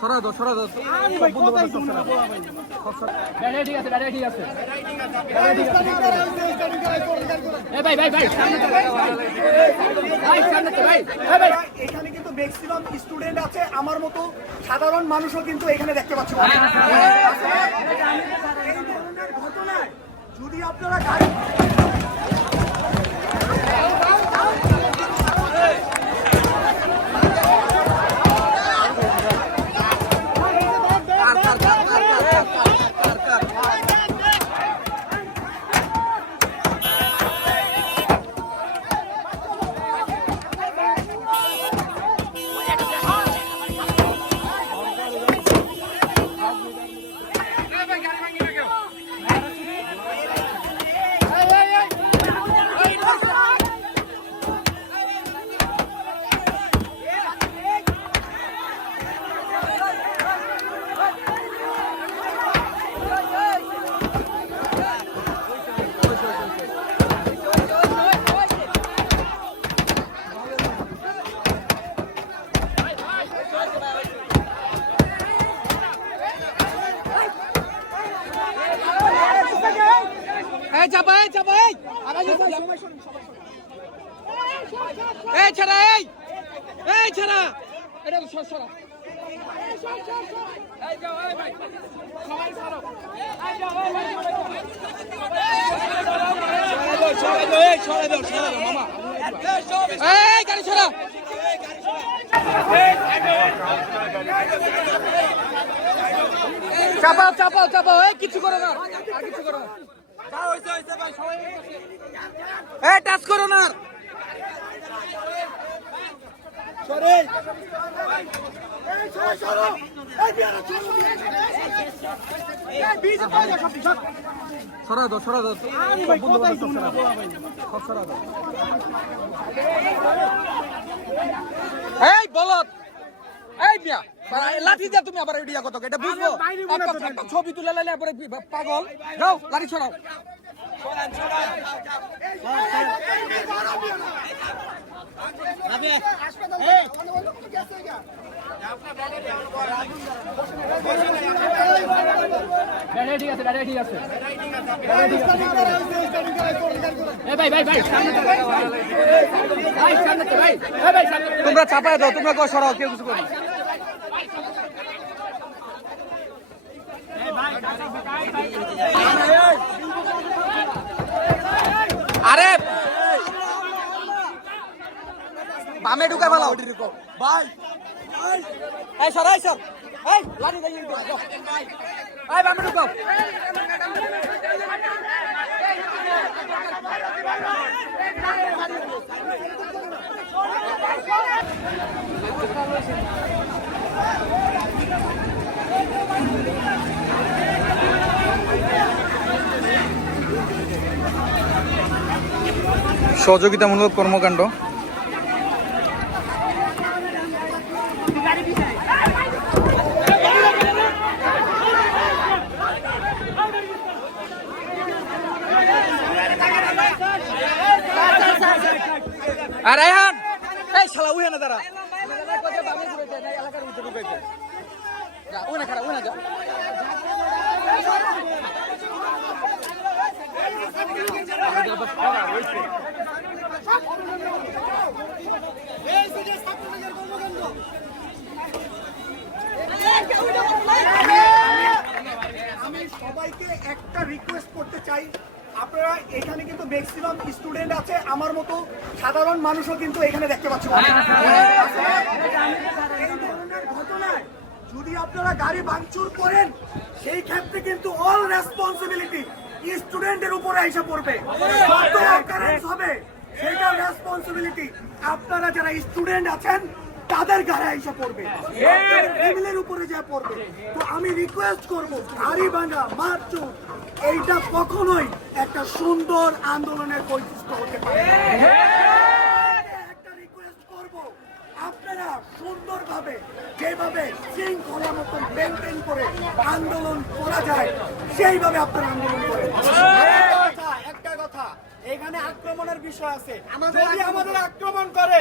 সরা দাও সরা দাও ঠিক আছে ঠিক আছে এখানে কিন্তু ম্যাক্সিমাম স্টুডেন্ট আছে, আমার মতো সাধারণ মানুষও কিন্তু এখানে দেখতে পাচ্ছি। এই ধরনের ঘটনায় যদি আপনারা গাড়ি চাপাও চাপাও চাপাও কিছু করো না কিছু করো না টাচ করো না সরা দাও সরা দাও এই বলত এই মিয়া লাঠি দিয়া তুমি আবার এডিয়া কত এটা বুঝবো একটা ছবি তুলে লাইলে পরে পাগল যাও লাঠি ছড়াও ঠিক আছে ঠিক আছে তোমরা চাপায় দাও, তোমরা কেউ সরাও, কেউ কিছু করো। আরে বামে ঢুকে ফেলাও ভাই, এই সর এই সর এই লাঠি দিয়ে দাও, এই বামে ঢুকাও। সহযোগিতামূলক কর্মকাণ্ড। আর রায়হান এই শালা উহে না দাঁড়া, এলাকার ভিতরে ঢুকাইছে, যা ওনা খারাপ ওনা যা। আমি সবাইকে একটা রিকোয়েস্ট করতে চাই, আপনারা এখানে কিন্তু ম্যাক্সিমাম স্টুডেন্ট আছে, আমার মতো সাধারণ মানুষও কিন্তু এখানে দেখতে পাচ্ছি। এই ধরনের ঘটনায় যদি আপনারা গাড়ি ভাঙচুর করেন, সেই ক্ষেত্রে কিন্তু অল রেসপন্সিবিলিটি স্টুডেন্টের উপরে এসে পড়বে। কত অকারেন্স হবে সেটা রেসপন্সিবিলিটি আপনারা যারা স্টুডেন্ট আছেন তাদের গাড়ি এসে পড়বে, ফ্যামিলির উপরে যা পড়বে। তো আমি রিকোয়েস্ট করব, গাড়ি ভাঙা মারচুর এইটা কখনোই একটা সুন্দর আন্দোলনের বৈশিষ্ট্য হতে পারে। একটা রিকোয়েস্ট করব, আপনারা সুন্দরভাবে যেভাবে শৃঙ্খলা মতন মেনটেন করে আন্দোলন করা যায় সেইভাবে আপনারা আন্দোলন করেন। একটা কথা, এখানে আক্রমণের বিষয় আছে। যদি আমাদের আক্রমণ করে,